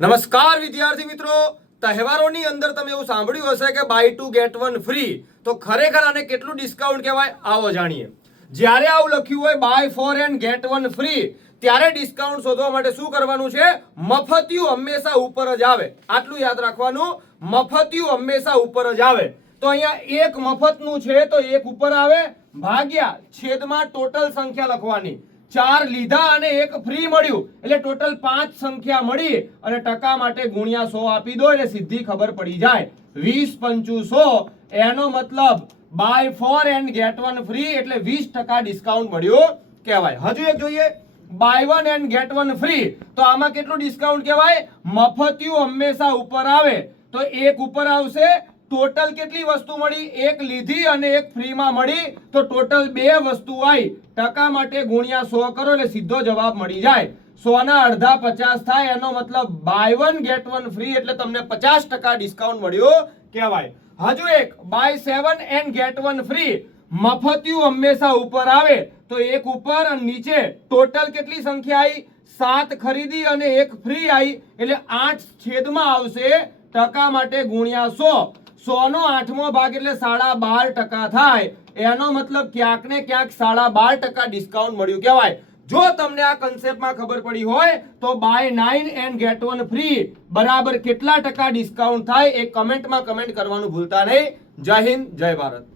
નમસ્કાર વિદ્યાર્થી મિત્રો, તહેવારોની અંદર તમે એવું સાંભળ્યું હશે કે બાય 2 ગેટ 1 ફ્રી. તો ખરેખર આને કેટલું ડિસ્કાઉન્ટ કહેવાય, આવો જાણીએ. જ્યારે આવું લખ્યું હોય બાય 4 એન્ડ ગેટ 1 ફ્રી, ત્યારે ડિસ્કાઉન્ટ શોધવા માટે શું કરવાનું છે? મફતિયું હંમેશા ઉપર જ આવે. આટલું યાદ રાખવાનું, મફતિયું હંમેશા ઉપર જ આવે. તો અહીંયા એક મફતનું છે તો એક ઉપર આવે, ભાગ્યા છેદમાં ટોટલ સંખ્યા લખવાની. 4 લીધા અને એક ફ્રી મળ્યું એટલે ટોટલ 5 સંખ્યા મળી અને ટકા માટે ગુણ્યા 100 આપી દો એટલે સીધી ખબર પડી જાય. 20 પંચું 100, એનો મતલબ બાય 4 એન્ડ ગેટ 1 ફ્રી એટલે 20% ડિસ્કાઉન્ટ મળ્યું કહેવાય. હજુ એક જોઈએ, બાય 1 એન્ડ ગેટ 1 ફ્રી. તો આમાં કેટલું ડિસ્કાઉન્ટ કહેવાય? મફતિયું હંમેશા ઉપર આવે તો એક ઉપર આવશે. ટોટલ કેટલી વસ્તુ મળી? એક લીધી અને એક ફ્રીમાં મળી તો ટોટલ 2 વસ્તુ આવી. ટકા માટે ગુણ્યા 100 કરો એટલે સીધો જવાબ મળી જાય. 100 ના અડધા 50 થાય, એનો મતલબ બાય 1 ગેટ 1 ફ્રી એટલે તમને 50% ડિસ્કાઉન્ટ મળ્યું કહેવાય. હજુ એક, બાય 7 એન્ડ ગેટ 1 ફ્રી. મફતિયું હંમેશા ઉપર આવે તો એક ઉપર અને નીચે ટોટલ કેટલી સંખ્યા આવી? 7 ખરીદી અને એક ફ્રી આવી એટલે 8 છેદમાં આવશે. ટકા માટે ગુણ્યા 100. 100 નો 8મો ભાગ એટલે 12.5% થાય. એનો મતલબ ક્યાંક ને ક્યાંક 12.5% ડિસ્કાઉન્ટ મળ્યું કહેવાય. જો તમને આ કન્સેપ્ટમાં ખબર પડી હોય તો બાય 9 એન્ડ ગેટ 1 ફ્રી બરાબર કેટલા ટકા ડિસ્કાઉન્ટ થાય એ કમેન્ટમાં કમેન્ટ કરવાનું ભૂલતા નહીં. જય હિન્દ, જય ભારત.